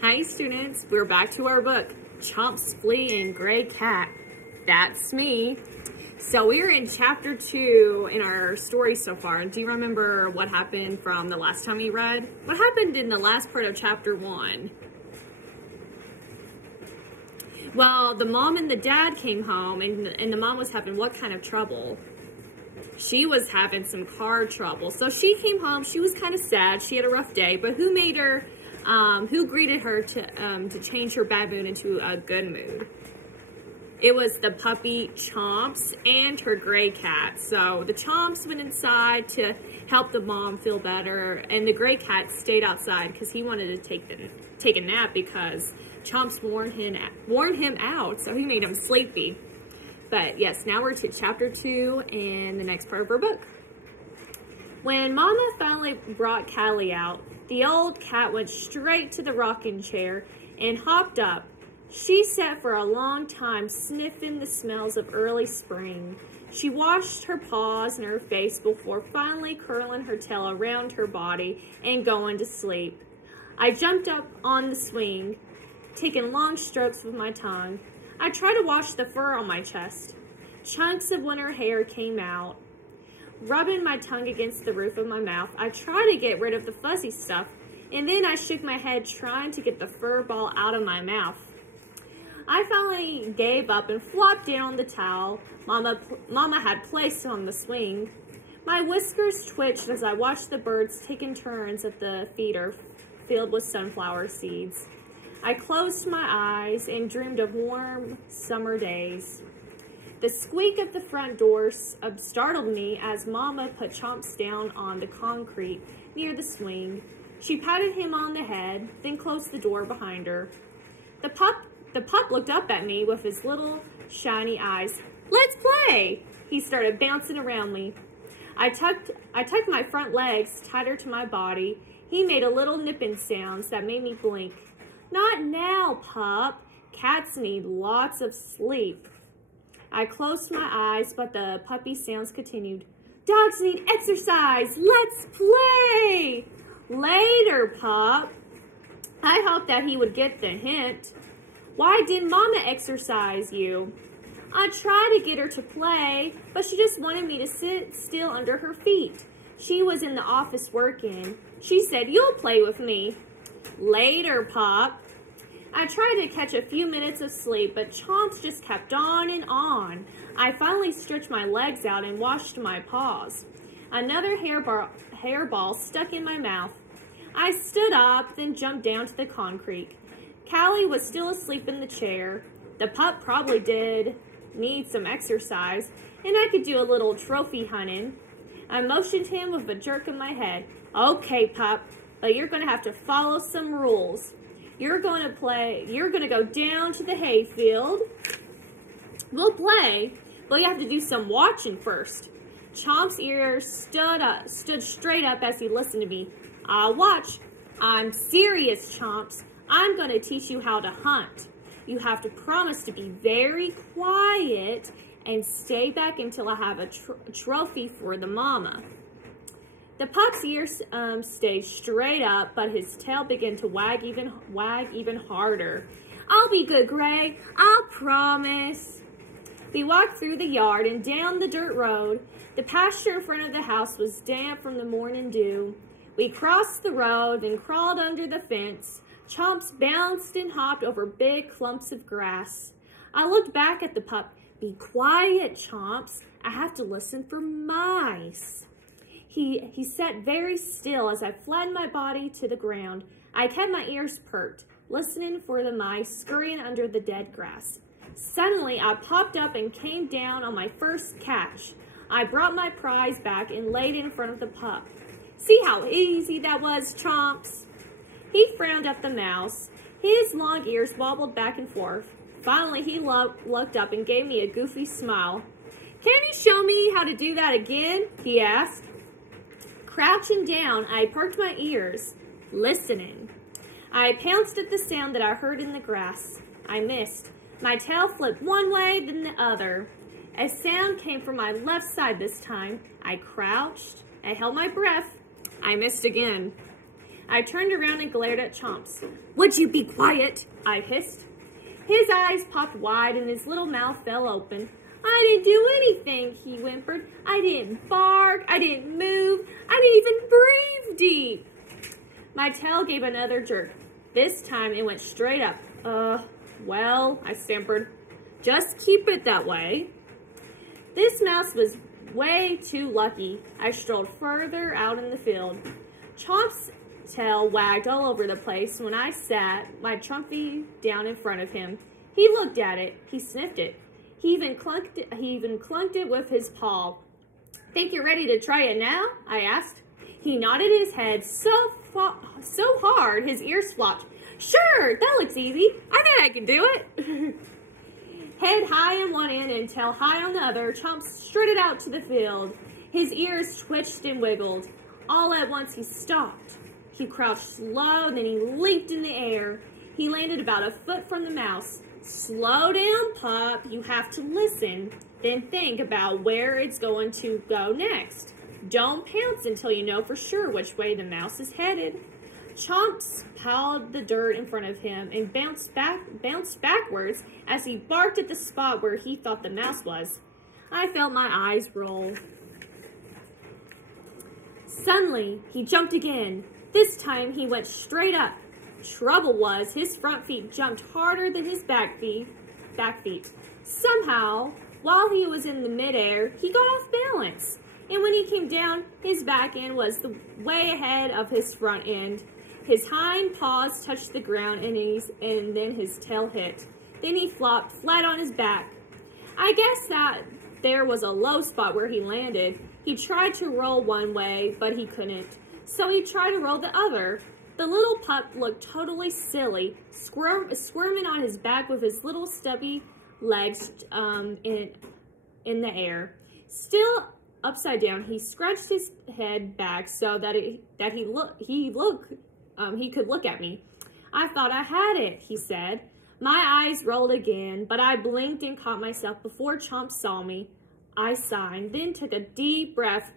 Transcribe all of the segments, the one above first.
Hi students, we're back to our book, Chomps, Flea, and Gray Cat. That's me. So we're in chapter 2 in our story so far. Do you remember what happened from the last time we read? What happened in the last part of chapter 1? Well, the mom and the dad came home, and the mom was having what kind of trouble? She was having some car trouble. So she came home, she was kind of sad, she had a rough day, but who greeted her to change her bad mood into a good mood? It was the puppy Chomps and her gray cat. So the Chomps went inside to help the mom feel better, and the gray cat stayed outside because he wanted to take a nap because Chomps warned him out, so he made him sleepy. But yes, now we're to chapter 2 and the next part of our book. When Mama finally brought Callie out, the old cat went straight to the rocking chair and hopped up. She sat for a long time, sniffing the smells of early spring. She washed her paws and her face before finally curling her tail around her body and going to sleep. I jumped up on the swing, taking long strokes with my tongue. I tried to wash the fur on my chest. Chunks of winter hair came out. Rubbing my tongue against the roof of my mouth, I tried to get rid of the fuzzy stuff, and then I shook my head trying to get the fur ball out of my mouth. I finally gave up and flopped down on the towel Mama had placed on the swing. My whiskers twitched as I watched the birds taking turns at the feeder filled with sunflower seeds. I closed my eyes and dreamed of warm summer days. The squeak of the front door startled me as Mama put Chomps down on the concrete near the swing. She patted him on the head, then closed the door behind her. The pup looked up at me with his little shiny eyes. "Let's play!" He started bouncing around me. I tucked my front legs tighter to my body. He made a little nipping sounds that made me blink. "Not now, pup. Cats need lots of sleep." I closed my eyes, but the puppy sounds continued. "Dogs need exercise. Let's play." "Later, pup." I hoped that he would get the hint. "Why didn't Mama exercise you?" "I tried to get her to play, but she just wanted me to sit still under her feet. She was in the office working. She said, 'You'll play with me.'" "Later, pup." I tried to catch a few minutes of sleep, but Chomps just kept on and on. I finally stretched my legs out and washed my paws. Another hairball stuck in my mouth. I stood up, then jumped down to the concrete. Callie was still asleep in the chair. The pup probably did need some exercise, and I could do a little trophy hunting. I motioned him with a jerk of my head. "Okay, pup, but you're going to have to follow some rules. You're going to go down to the hayfield. We'll play, but you have to do some watching first." Chomp's ears stood straight up as he listened to me. "I'll watch." "I'm serious, Chomps. I'm going to teach you how to hunt. You have to promise to be very quiet and stay back until I have a trophy for the mama." The pup's ears stayed straight up, but his tail began to wag even harder. "I'll be good, Gray. I'll promise." We walked through the yard and down the dirt road. The pasture in front of the house was damp from the morning dew. We crossed the road and crawled under the fence. Chomps bounced and hopped over big clumps of grass. I looked back at the pup. "Be quiet, Chomps. I have to listen for mice." He sat very still as I flattened my body to the ground. I kept my ears perked, listening for the mice scurrying under the dead grass. Suddenly, I popped up and came down on my first catch. I brought my prize back and laid it in front of the pup. "See how easy that was, Chomps?" He frowned at the mouse. His long ears wobbled back and forth. Finally, he looked up and gave me a goofy smile. "Can you show me how to do that again?" he asked. Crouching down, I perked my ears, listening. I pounced at the sound that I heard in the grass. I missed. My tail flipped one way, then the other. A sound came from my left side this time. I crouched. I held my breath. I missed again. I turned around and glared at Chomps. "Would you be quiet?" I hissed. His eyes popped wide and his little mouth fell open. "I didn't do anything," he whimpered. "I didn't bark. I didn't move. I didn't even breathe deep." My tail gave another jerk. This time it went straight up. Well, I stammered. "Just keep it that way." This mouse was way too lucky. I strolled further out in the field. Chomp's tail wagged all over the place when I sat my Trumpy down in front of him. He looked at it. He sniffed it. He even clunked it with his paw. "Think you're ready to try it now?" I asked. He nodded his head so hard his ears flopped. "Sure, that looks easy. I bet I can do it." Head high on one end and tail high on the other, Chomp strutted out to the field. His ears twitched and wiggled. All at once he stopped. He crouched low, then he leaped in the air. He landed about a foot from the mouse. "Slow down, pup. You have to listen. Then think about where it's going to go next. Don't pounce until you know for sure which way the mouse is headed." Chomp pawed the dirt in front of him and bounced backwards as he barked at the spot where he thought the mouse was. I felt my eyes roll. Suddenly, he jumped again. This time, he went straight up. Trouble was, his front feet jumped harder than his back feet. Somehow, while he was in the midair, he got off balance. And when he came down, his back end was way ahead of his front end. His hind paws touched the ground and then his tail hit. Then he flopped flat on his back. I guess that there was a low spot where he landed. He tried to roll one way, but he couldn't. So he tried to roll the other. The little pup looked totally silly, squirming on his back with his little stubby legs in the air. Still upside down, he scratched his head back so that he could look at me. "I thought I had it," he said. My eyes rolled again, but I blinked and caught myself before Chomp saw me. I sighed, then took a deep breath.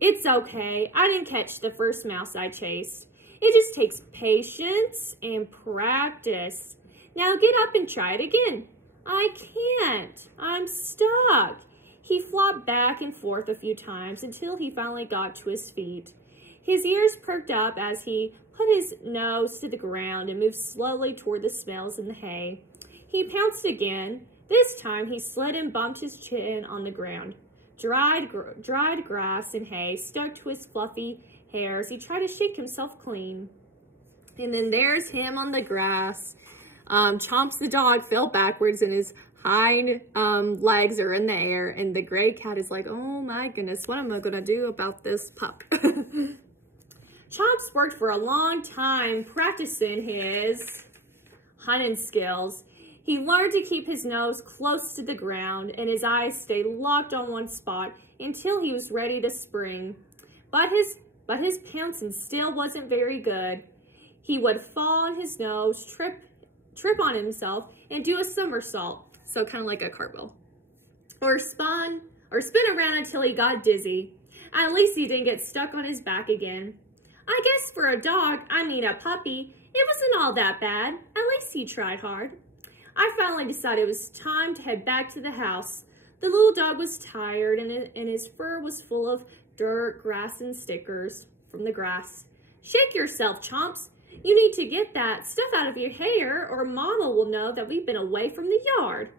"It's okay. I didn't catch the first mouse I chased. It just takes patience and practice. Now get up and try it again." "I can't. I'm stuck." He flopped back and forth a few times until he finally got to his feet. His ears perked up as he put his nose to the ground and moved slowly toward the smells in the hay. He pounced again. This time he slid and bumped his chin on the ground. Dried grass and hay stuck to his fluffy hair as he tried to shake himself clean. And then there's him on the grass. Chomps the dog fell backwards and his hind legs are in the air. And the gray cat is like, "Oh my goodness, what am I going to do about this pup?" Chomps worked for a long time practicing his hunting skills. He learned to keep his nose close to the ground and his eyes stayed locked on one spot until he was ready to spring. But his pouncing still wasn't very good. He would fall on his nose, trip on himself, and do a somersault, so kind of like a cartwheel, or spin around until he got dizzy. At least he didn't get stuck on his back again. I guess for a dog, a puppy, it wasn't all that bad. At least he tried hard. I finally decided it was time to head back to the house. The little dog was tired and his fur was full of dirt, grass, and stickers from the grass. "Shake yourself, Chomps. You need to get that stuff out of your hair or Mama will know that we've been away from the yard."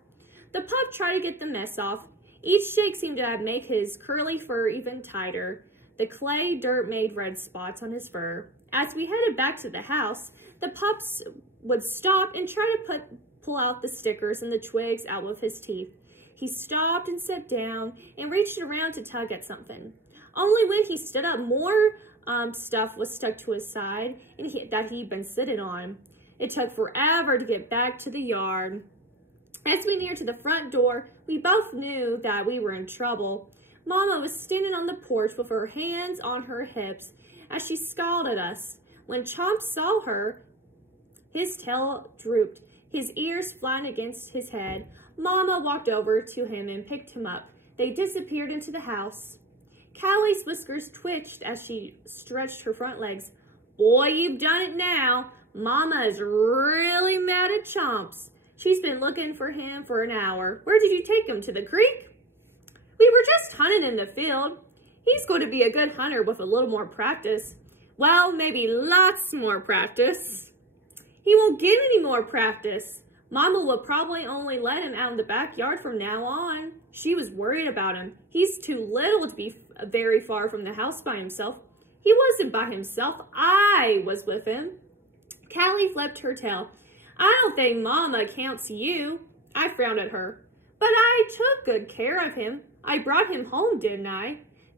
The pup tried to get the mess off. Each shake seemed to make his curly fur even tighter. The clay dirt made red spots on his fur. As we headed back to the house, the pups would stop and try to pull out the stickers and the twigs out with his teeth. He stopped and sat down and reached around to tug at something. Only when he stood up, more stuff was stuck to his side and that he'd been sitting on. It took forever to get back to the yard. As we neared to the front door, we both knew that we were in trouble. Mama was standing on the porch with her hands on her hips as she scowled at us. When Chomp saw her, his tail drooped, his ears flying against his head. Mama walked over to him and picked him up. They disappeared into the house. Callie's whiskers twitched as she stretched her front legs. Boy, you've done it now. Mama is really mad at Chomps. She's been looking for him for an hour. Where did you take him? To the creek? We were just hunting in the field. He's going to be a good hunter with a little more practice. Well, maybe lots more practice. He won't get any more practice. Mama will probably only let him out in the backyard from now on. She was worried about him. He's too little to be very far from the house by himself. He wasn't by himself. I was with him. Callie flipped her tail. I don't think Mama counts you. I frowned at her. But I took good care of him. I brought him home, didn't I?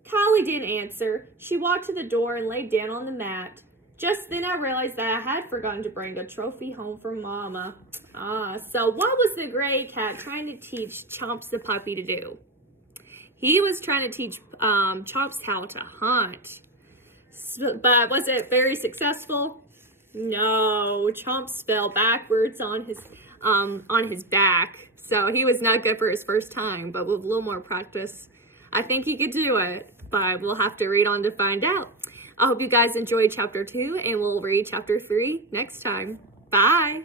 Callie didn't answer. She walked to the door and laid down on the mat. Just then I realized that I had forgotten to bring a trophy home for Mama. So what was the gray cat trying to teach Chomps the puppy to do? He was trying to teach Chomps how to hunt. But was it very successful? No, Chomps fell backwards on his back. So he was not good for his first time, but with a little more practice, I think he could do it. But we'll have to read on to find out. I hope you guys enjoyed chapter 2, and we'll read chapter 3 next time. Bye!